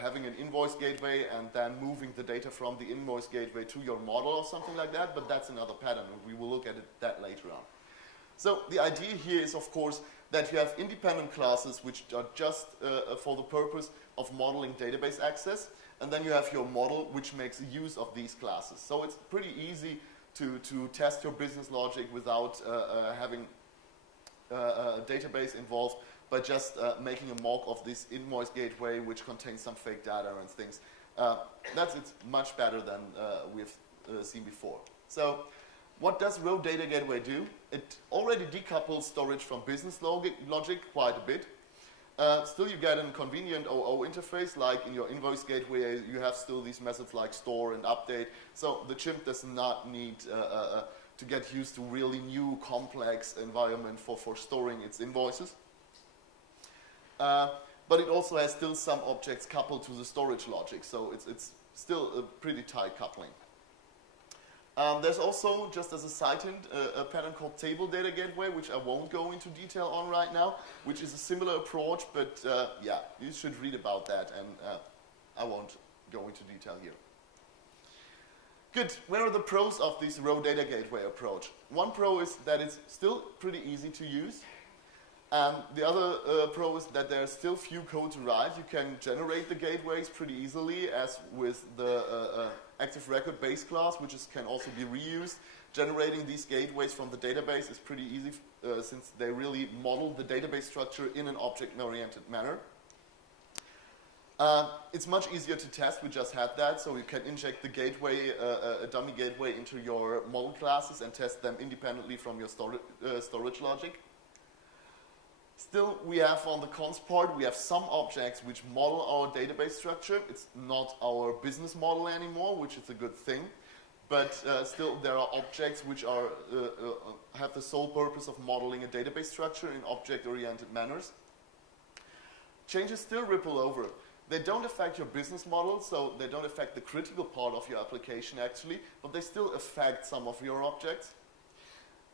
having an invoice gateway and then moving the data from the invoice gateway to your model or something like that, but that's another pattern, and we will look at that later on. So the idea here is of course that you have independent classes which are just for the purpose of modeling database access, and then you have your model which makes use of these classes. So it's pretty easy to test your business logic without having a database involved, by just making a mock of this invoice gateway which contains some fake data and things. It's much better than we've seen before. So what does row data gateway do? It already decouples storage from business logic quite a bit. Still you get a convenient OO interface, like in your invoice gateway you have still these methods like store and update. So the chimp does not need to get used to really new complex environment for storing its invoices. But it also has still some objects coupled to the storage logic, so it's still a pretty tight coupling. There's also, just as a side hint, a pattern called table data gateway, which I won't go into detail on right now, which is a similar approach, but yeah, you should read about that, and I won't go into detail here. Good. Where are the pros of this row data gateway approach? One pro is that it's still pretty easy to use. The other pro is that there's still few code to write. You can generate the gateways pretty easily, as with the active record base class, which can also be reused. Generating these gateways from the database is pretty easy since they really model the database structure in an object-oriented manner. It's much easier to test. We just had that, so you can inject the gateway, a dummy gateway, into your model classes and test them independently from your storage logic. Still, we have on the cons part, we have some objects which model our database structure. It's not our business model anymore, which is a good thing. But still, there are objects which are, have the sole purpose of modeling a database structure in object-oriented manners. Changes still ripple over. They don't affect your business model, so they don't affect the critical part of your application actually, but they still affect some of your objects.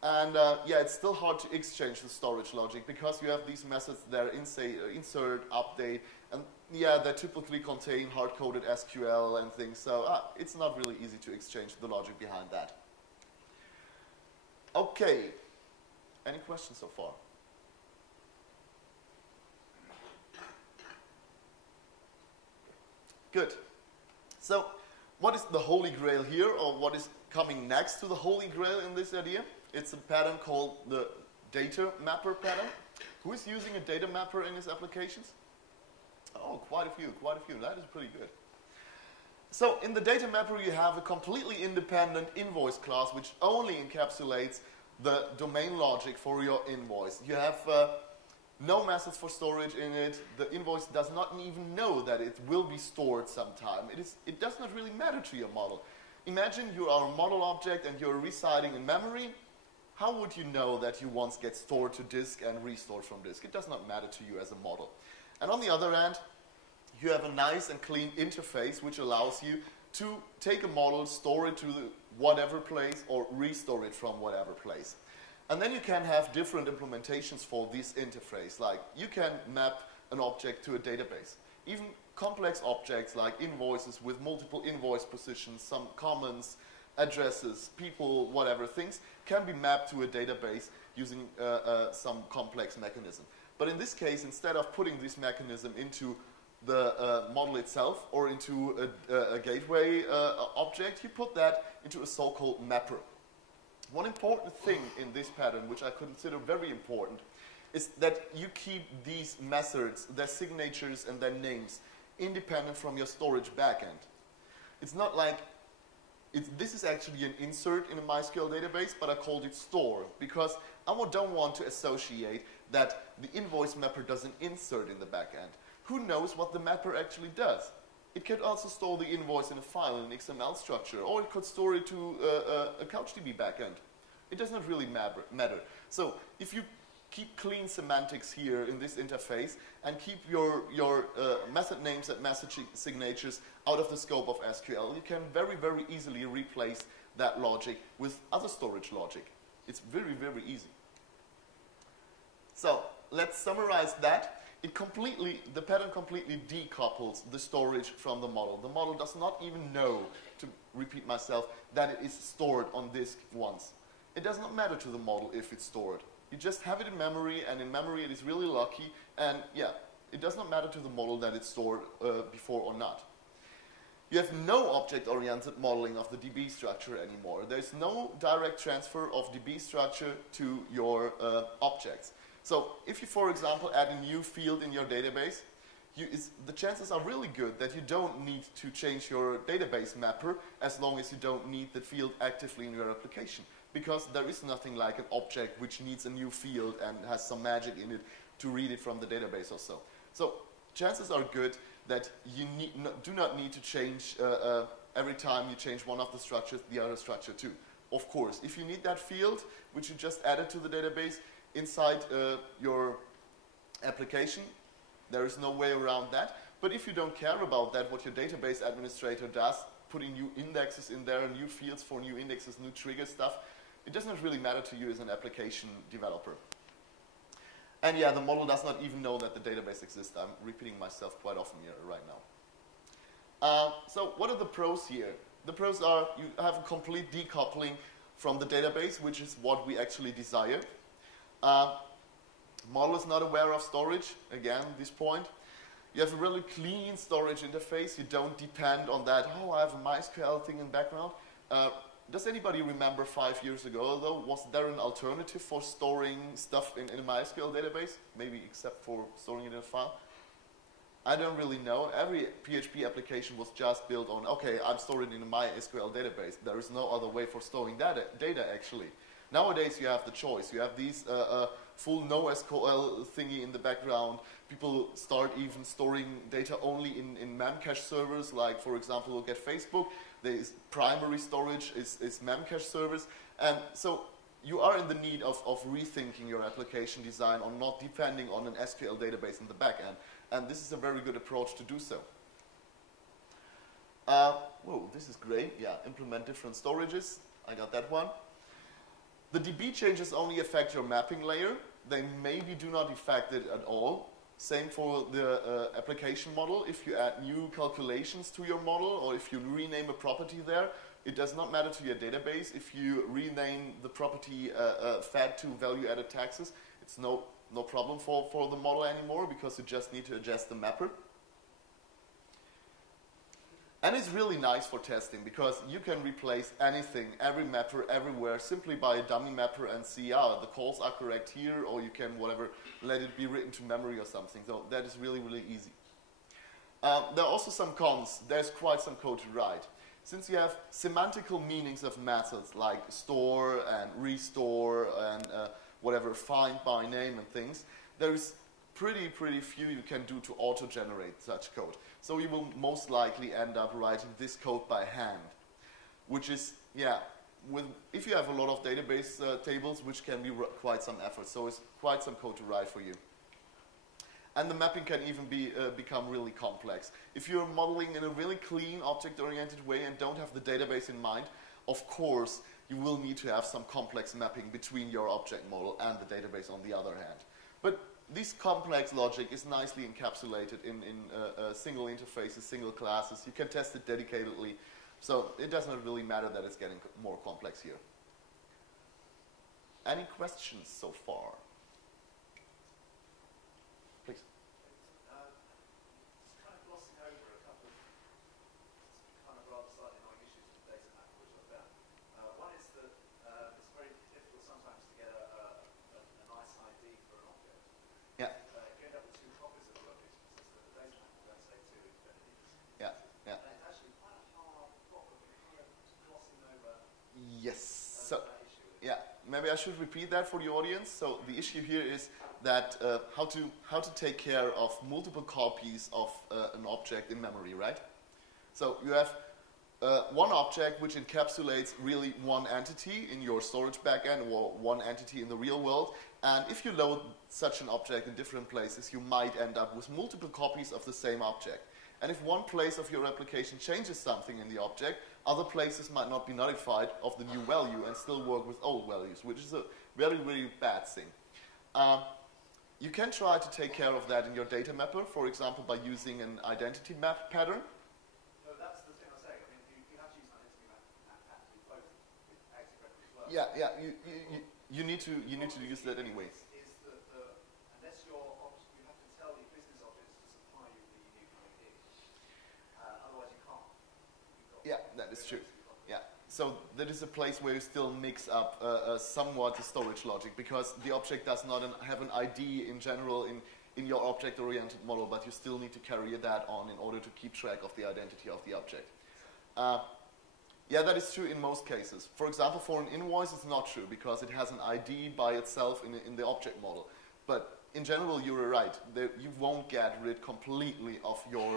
And yeah, it's still hard to exchange the storage logic because you have these methods that are insert, update, and yeah, they typically contain hard-coded SQL and things, so it's not really easy to exchange the logic behind that. Okay, any questions so far? Good. So, what is the holy grail here, or what is coming next to the holy grail in this idea? It's a pattern called the data mapper pattern. Who is using a data mapper in his applications? Oh, quite a few, quite a few. That is pretty good. So in the data mapper you have a completely independent invoice class which only encapsulates the domain logic for your invoice. You have no methods for storage in it. The invoice does not even know that it will be stored sometime. It does not really matter to your model. Imagine you are a model object and you're residing in memory. How would you know that you once get stored to disk and restored from disk? It does not matter to you as a model. And on the other hand, you have a nice and clean interface which allows you to take a model, store it to whatever place, or restore it from whatever place. And then you can have different implementations for this interface. Like you can map an object to a database. Even complex objects like invoices with multiple invoice positions, some comments, addresses, people, whatever things, can be mapped to a database using some complex mechanism. But in this case, instead of putting this mechanism into the model itself or into a gateway object, you put that into a so-called mapper. One important thing in this pattern, which I consider very important, is that you keep these methods, their signatures and their names, independent from your storage backend. It's not like, this is actually an insert in a Mysql database, but I called it store, because I don't want to associate that the invoice mapper does an insert in the backend. Who knows what the mapper actually does? It could also store the invoice in a file in an XML structure, or it could store it to a CouchDB backend. It does not really matter. So if you keep clean semantics here in this interface and keep your method names and message signatures out of the scope of SQL, you can very, very easily replace that logic with other storage logic. It's very, very easy. So let's summarize that. The pattern completely decouples the storage from the model. The model does not even know, to repeat myself, that it is stored on disk once. It does not matter to the model if it's stored. You just have it in memory, and in memory it is really lucky, and yeah, it does not matter to the model that it's stored before or not. You have no object-oriented modeling of the DB structure anymore. There's no direct transfer of DB structure to your objects. So if you, for example, add a new field in your database, the chances are really good that you don't need to change your database mapper as long as you don't need the field actively in your application, because there is nothing like an object which needs a new field and has some magic in it to read it from the database or so. So chances are good that you do not need to change every time you change one of the structures, the other structure too. Of course, if you need that field, which you just added to the database, inside your application, there is no way around that. But if you don't care about that, what your database administrator does, putting new indexes in there, new fields for new indexes, new trigger stuff, it doesn't really matter to you as an application developer. And yeah, the model does not even know that the database exists. I'm repeating myself quite often here right now. So what are the pros here? The pros are you have a complete decoupling from the database, which is what we actually desire. Model is not aware of storage, again, this point. You have a really clean storage interface. You don't depend on that, oh, I have a MySQL thing in the background. Does anybody remember 5 years ago, though, was there an alternative for storing stuff in a MySQL database? Maybe except for storing it in a file? I don't really know. Every PHP application was just built on, okay, I'm storing it in a MySQL database. There is no other way for storing data actually. Nowadays, you have the choice. You have these full NoSQL thingy in the background. People start even storing data only in Memcache servers, like, for example, look at Facebook. There is primary storage is Memcache servers. And so you are in the need of rethinking your application design on not depending on an SQL database in the back end. And this is a very good approach to do so. Whoa, this is great. Yeah, implement different storages. I got that one. The DB changes only affect your mapping layer. They maybe do not affect it at all. Same for the application model. If you add new calculations to your model, or if you rename a property there, it does not matter to your database. If you rename the property fed to value-added taxes, it's no problem for the model anymore, because you just need to adjust the mapper. And it's really nice for testing, because you can replace anything, every mapper, everywhere, simply by a dummy mapper and see, the calls are correct here, or you can, whatever, let it be written to memory or something. So that is really, really easy. There are also some cons. There's quite some code to write. Since you have semantical meanings of methods like store and restore and whatever, find by name and things, there's pretty few you can do to auto-generate such code. So you will most likely end up writing this code by hand, which is, yeah, if you have a lot of database tables, which can be quite some effort. So it's quite some code to write for you. And the mapping can even become really complex. If you're modeling in a really clean, object-oriented way and don't have the database in mind, of course, you will need to have some complex mapping between your object model and the database on the other hand. But this complex logic is nicely encapsulated in single interfaces, single classes. You can test it dedicatedly. So it does not really matter that it's getting more complex here. Any questions so far? Please. Just kind of glossing over a couple of kind of rather slightly annoying issues with data map, which I've found. One is that it's very difficult sometimes to get a nice ID for an object. Yeah. You end up with two copies of the object, so that the data map will then say two independent instances. Yeah. Yeah. And it's actually quite a hard problem. You're kind of glossing over Yes. So, that issue. yeah, maybe I should repeat that for the audience. So the issue here is that how to take care of multiple copies of an object in memory, right? So you have one object which encapsulates really one entity in your storage backend or one entity in the real world. And if you load such an object in different places, you might end up with multiple copies of the same object. And if one place of your application changes something in the object, other places might not be notified of the new value and still work with old values, which is a very, very bad thing. You can try to take care of that in your data mapper, for example, by using an identity map pattern. No, that's the thing I was saying. I mean, you have to use an identity map pattern with both with active record as well. Yeah, you need to use that anyway. Is that unless you have to tell the business objects to supply you the unique ID. Otherwise you can't. Yeah, that is true. Yeah, so that is a place where you still mix up somewhat the storage logic, because the object does not have an ID in general in your object-oriented model, but you still need to carry that on in order to keep track of the identity of the object. Yeah, that is true in most cases. For example, for an invoice, it's not true because it has an ID by itself in the object model. But in general, you're right. You won't get rid completely of your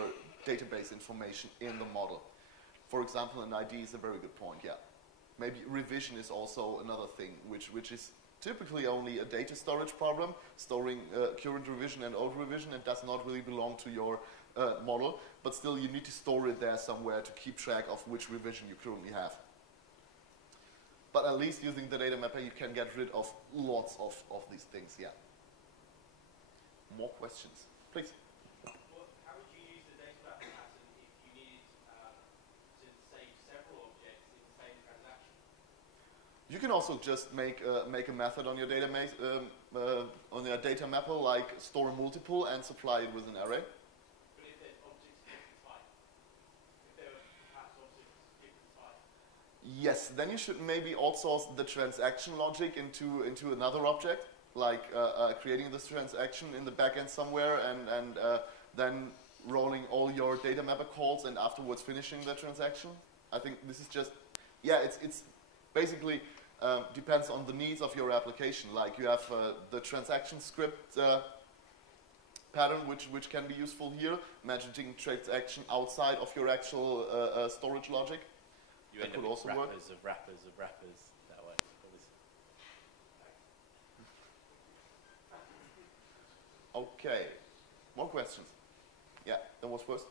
database information in the model. For example, an ID is a very good point, yeah. Maybe revision is also another thing, which is typically only a data storage problem, storing current revision and old revision, and does not really belong to your model, but still you need to store it there somewhere to keep track of which revision you currently have. But at least using the data mapper, you can get rid of lots of these things, yeah. More questions, please. Well, how would you use the data mapping pattern if you needed to save several objects in the same transaction? You can also just make a method on your database, on your data mapper, like store multiple and supply it with an array. But if there's objects of different type, if there are perhaps objects of different type. Yes, then you should maybe outsource the transaction logic into another object, like creating this transaction in the backend somewhere and then rolling all your data mapper calls and afterwards finishing the transaction. I think this is just, yeah, it's basically depends on the needs of your application. Like you have the transaction script pattern, which can be useful here, managing transaction outside of your actual storage logic. You that end could up also with work. wrappers of wrappers of wrappers that way, obviously. Okay, more questions? Yeah, that was first.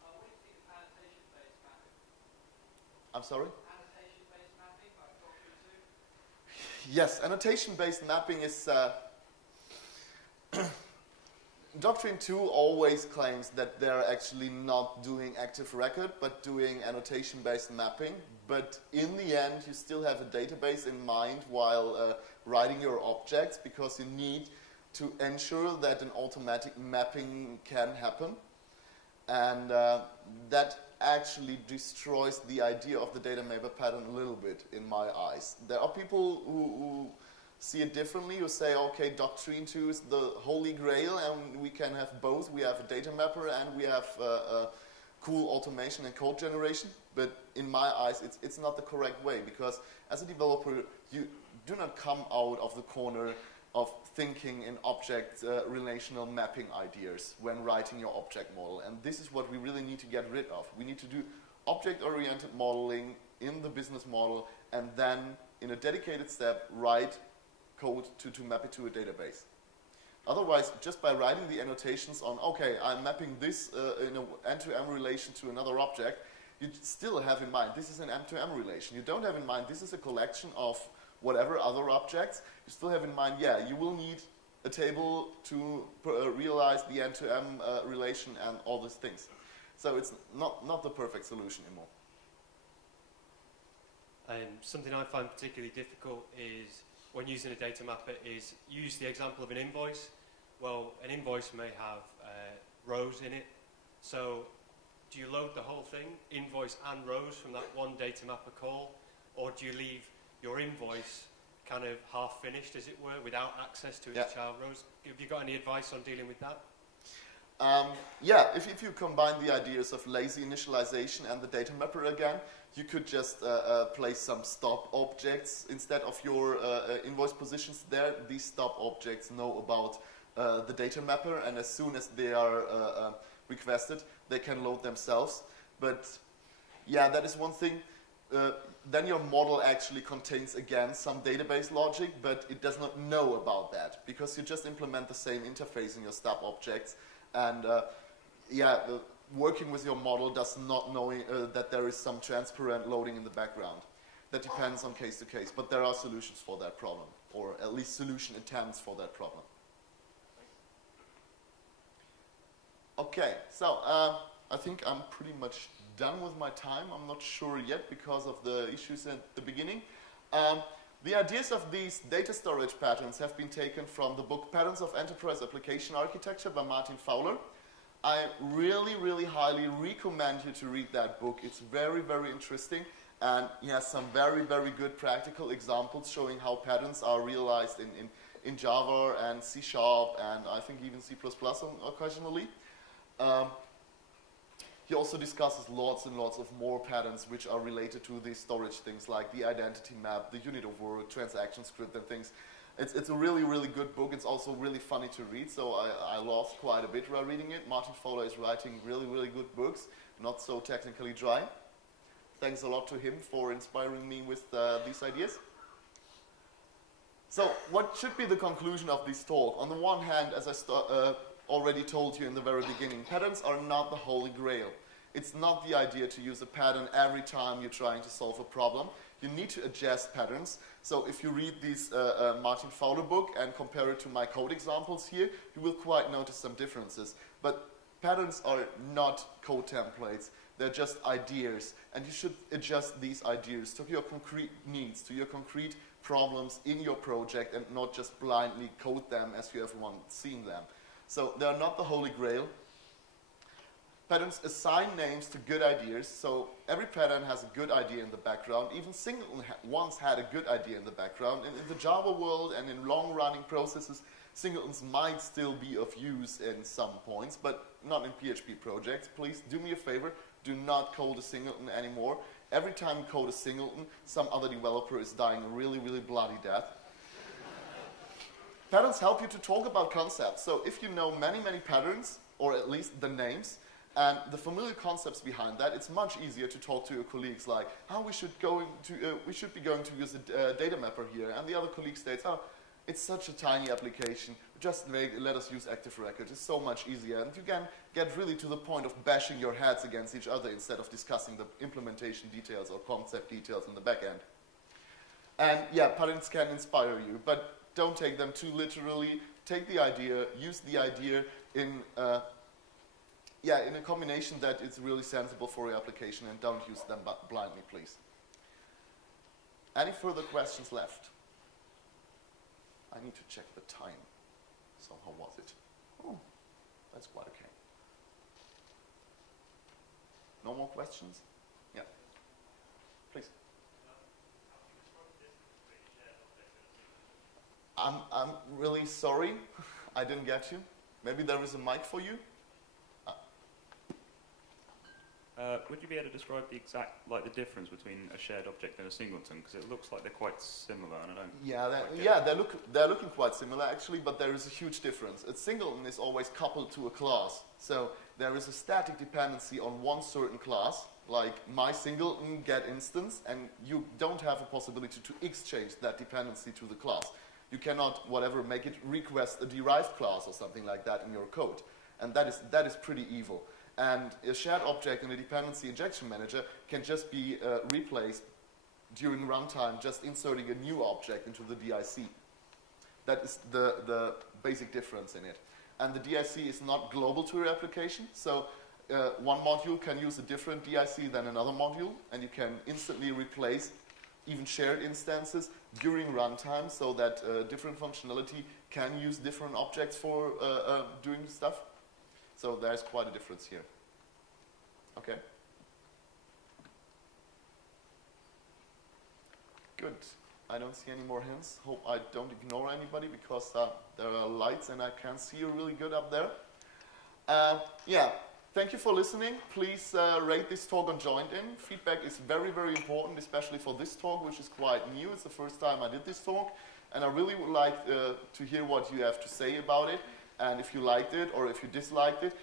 What do you think of annotation-based mapping? I'm sorry? Annotation-based mapping, like Doctrine 2? Yes, annotation-based mapping is... Doctrine 2 always claims that they're actually not doing active record, but doing annotation-based mapping. But in the end, you still have a database in mind while writing your objects, because you need to ensure that an automatic mapping can happen. And that actually destroys the idea of the data mapper pattern a little bit, in my eyes. There are people who see it differently, who say, okay, Doctrine 2 is the holy grail and we can have both. We have a data mapper and we have cool automation and code generation. But in my eyes, it's not the correct way, because as a developer, you do not come out of the corner of thinking in object relational mapping ideas when writing your object model. And this is what we really need to get rid of. We need to do object-oriented modeling in the business model, and then in a dedicated step write code to map it to a database. Otherwise, just by writing the annotations on, okay, I'm mapping this in an M2M relation to another object, you still have in mind this is an M2M relation. You don't have in mind this is a collection of whatever other objects. You still have in mind, yeah, you will need a table to realize the M2M relation and all these things. So it's not the perfect solution anymore. Something I find particularly difficult is when using a data mapper is use the example of an invoice. Well, an invoice may have rows in it. So do you load the whole thing, invoice and rows, from that one data mapper call? Or do you leave your invoice kind of half finished, as it were, without access to its child rows? Have you got any advice on dealing with that? Yeah, if you combine the ideas of lazy initialization and the data mapper again, you could just place some stop objects instead of your invoice positions there. These stop objects know about the data mapper, and as soon as they are requested, they can load themselves. But yeah, that is one thing. Then your model actually contains, again, some database logic, but it does not know about that, because you just implement the same interface in your stub objects. And working with your model does not know that there is some transparent loading in the background. That depends on case to case, but there are solutions for that problem, or at least solution attempts for that problem. Okay, so I think I'm pretty much done with my time. I'm not sure yet because of the issues at the beginning. The ideas of these data storage patterns have been taken from the book Patterns of Enterprise Application Architecture by Martin Fowler. I really, really highly recommend you to read that book. It's very, very interesting, and he has some very, very good practical examples showing how patterns are realized in Java and C# and I think even C++ occasionally. He also discusses lots and lots of more patterns which are related to these storage things like the identity map, the unit of work, transaction script and things. It's a really, really good book. It's also really funny to read, so I laughed quite a bit while reading it. Martin Fowler is writing really, really good books, not so technically dry. Thanks a lot to him for inspiring me with these ideas. So what should be the conclusion of this talk? On the one hand, as I already told you in the very beginning, patterns are not the holy grail. It's not the idea to use a pattern every time you're trying to solve a problem. You need to adjust patterns. So if you read this Martin Fowler book and compare it to my code examples here, you will quite notice some differences. But patterns are not code templates. They're just ideas. And you should adjust these ideas to your concrete needs, to your concrete problems in your project, and not just blindly code them as you have once seen them. So they are not the holy grail. Patterns assign names to good ideas, so every pattern has a good idea in the background. Even Singleton once had a good idea in the background. In the Java world and in long-running processes, Singletons might still be of use in some points, but not in PHP projects. Please do me a favor, do not code a Singleton anymore. Every time you code a Singleton, some other developer is dying a really, really bloody death. Patterns help you to talk about concepts. So if you know many, many patterns, or at least the names, and the familiar concepts behind that, it's much easier to talk to your colleagues like, oh, we should be going to use a data mapper here. And the other colleague states, oh, it's such a tiny application, just let us use Active Record. It's so much easier. And you can get really to the point of bashing your heads against each other instead of discussing the implementation details or concept details in the back end. And yeah, patterns can inspire you, but don't take them too literally. Take the idea, use the idea in a combination that is really sensible for your application, and don't use them blindly, please. Any further questions left? I need to check the time. So how was it? Oh, that's quite okay. No more questions? Yeah. Please. I'm really sorry. I didn't get you. Maybe there is a mic for you. Would you be able to describe the exact, like the difference between a shared object and a singleton? Because it looks like they're quite similar, and I don't. They're looking quite similar actually, but there is a huge difference. A singleton is always coupled to a class, so there is a static dependency on one certain class, like my singleton get instance, and you don't have a possibility to exchange that dependency to the class. You cannot, make it request a derived class or something like that in your code, and that is pretty evil. And a shared object in a dependency injection manager can just be replaced during runtime, just inserting a new object into the DIC. That is the basic difference in it. And the DIC is not global to your application, so one module can use a different DIC than another module, and you can instantly replace even shared instances during runtime, so that different functionality can use different objects for doing stuff. So there's quite a difference here. Okay. Good. I don't see any more hands. Hope I don't ignore anybody because there are lights and I can't see you really good up there. Thank you for listening. Please rate this talk on JoinedIn. Feedback is very, very important, especially for this talk, which is quite new. It's the first time I did this talk, and I really would like to hear what you have to say about it. And if you liked it or if you disliked it,